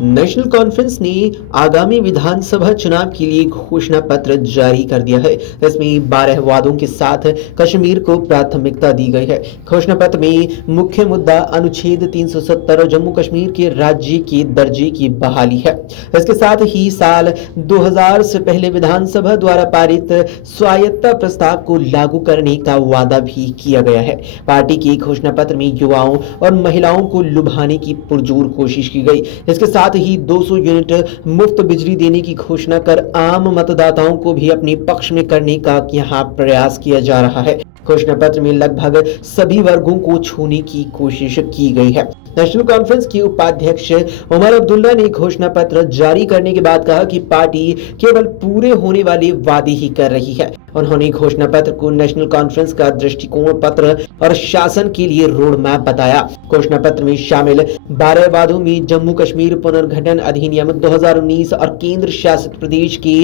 National conference ने आगामी विधानसभा चुनाव के लिए घोषणा पत्र जारी कर दिया है। इसमें 12 वादों के साथ कश्मीर को प्राथमिकता दी गई है। घोषणा पत्र में मुख्य मुद्दा अनुच्छेद 370 और जम्मू कश्मीर के राज्य के दर्जे की बहाली है। इसके साथ ही साल 2000 से पहले विधानसभा द्वारा पारित स्वायत्तता प्रस्ताव को लागू करने का वादा भी किया गया है। पार्टी के घोषणा पत्र में युवाओं और महिलाओं को लुभाने की पुरजोर कोशिश की गई। इसके साथ ही 200 यूनिट मुफ्त बिजली देने की घोषणा कर आम मतदाताओं को भी अपने पक्ष में करने का यहाँ प्रयास किया जा रहा है। घोषणा पत्र में लगभग सभी वर्गों को छूने की कोशिश की गई है। नेशनल कॉन्फ्रेंस के उपाध्यक्ष उमर अब्दुल्ला ने घोषणा पत्र जारी करने के बाद कहा कि पार्टी केवल पूरे होने वाले वादे ही कर रही है। उन्होंने घोषणा पत्र को नेशनल कॉन्फ्रेंस का दृष्टिकोण पत्र और शासन के लिए रोड मैप बताया। घोषणा पत्र में शामिल 12 वादों में जम्मू कश्मीर पुनर्गठन अधिनियम 2019 और केंद्र शासित प्रदेश के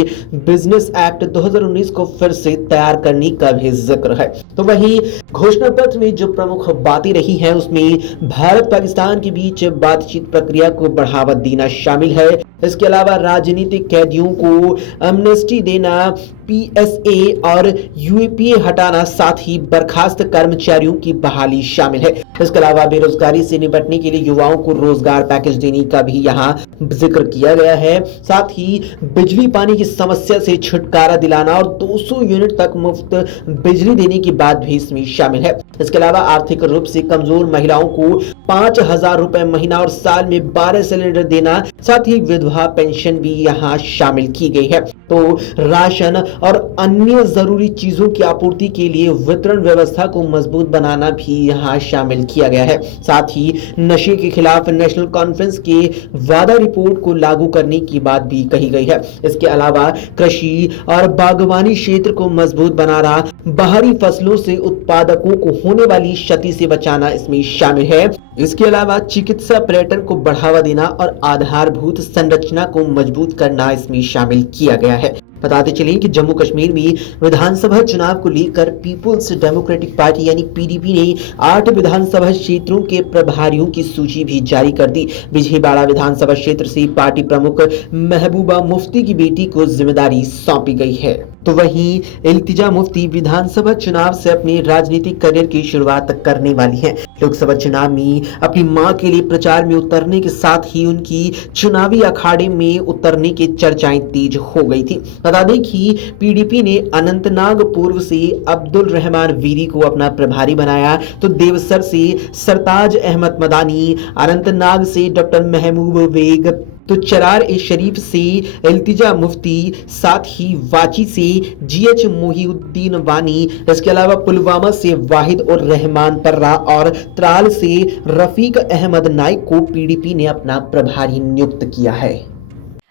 बिजनेस एक्ट 2019 को फिर से तैयार करने का भी जिक्र है। तो वहीं घोषणा पत्र में जो प्रमुख बातें रही हैं उसमें भारत पाकिस्तान के बीच बातचीत प्रक्रिया को बढ़ावा देना शामिल है। इसके अलावा राजनीतिक कैदियों को एमनेस्टी देना, पीएसए और यूएपीए हटाना, साथ ही बर्खास्त कर्मचारियों की बहाली शामिल है। इसके अलावा बेरोजगारी से निपटने के लिए युवाओं को रोजगार पैकेज देने का भी यहाँ जिक्र किया गया है। साथ ही बिजली पानी की समस्या से छुटकारा दिलाना और 200 यूनिट तक मुफ्त बिजली देने की बात भी इसमें शामिल है। इसके अलावा आर्थिक रूप से कमजोर महिलाओं को 5,000 रुपए महीना और साल में 12 सिलेंडर देना, साथ ही विधवा पेंशन भी यहाँ शामिल की गई है। तो राशन और अन्य जरूरी चीजों की आपूर्ति के लिए वितरण व्यवस्था को मजबूत बनाना भी यहाँ शामिल किया गया है। साथ ही नशे के खिलाफ नेशनल कॉन्फ्रेंस के वादा रिपोर्ट को लागू करने की बात भी कही गई है। इसके अलावा कृषि और बागवानी क्षेत्र को मजबूत बनाना, बाहरी फसलों से उत्पादकों को होने वाली क्षति से बचाना इसमें शामिल है। इसके अलावा चिकित्सा पर्यटन को बढ़ावा देना और आधारभूत संरचना को मजबूत करना इसमें शामिल किया गया है। बताते चलें कि जम्मू कश्मीर में विधानसभा चुनाव को लेकर पीपुल्स डेमोक्रेटिक पार्टी यानी पीडीपी ने 8 विधानसभा क्षेत्रों के प्रभारियों की सूची भी जारी कर दी। बिजलीबाड़ा विधानसभा क्षेत्र से पार्टी प्रमुख महबूबा मुफ्ती की बेटी को जिम्मेदारी सौंपी गई है। तो वहीं इल्तिजा मुफ्ती विधानसभा चुनाव से अपने राजनीतिक करियर की शुरुआत करने वाली हैं। लोकसभा चुनाव में अपनी मां के लिए प्रचार में उतरने के साथ ही उनकी चुनावी अखाड़े में उतरने की चर्चाएं तेज हो गई थी। बता दें कि पीडीपी ने अनंतनाग पूर्व से अब्दुल रहमान वीरी को अपना प्रभारी बनाया, तो देवसर से सरताज अहमद मदानी, अनंतनाग से डॉक्टर महबूब बेग, तो चरार ए शरीफ से इल्तिजा मुफ्ती, साथ ही वाची से जीएच मोहिउद्दीन वानी, इसके अलावा पुलवामा से वाहिद और रहमान पर्रा और त्राल से रफीक अहमद नाइक को पीडीपी ने अपना प्रभारी नियुक्त किया है।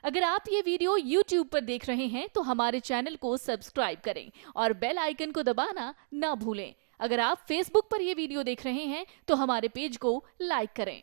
अगर आप ये वीडियो YouTube पर देख रहे हैं तो हमारे चैनल को सब्सक्राइब करें और बेल आइकन को दबाना ना भूलें। अगर आप Facebook पर ये वीडियो देख रहे हैं तो हमारे पेज को लाइक करें।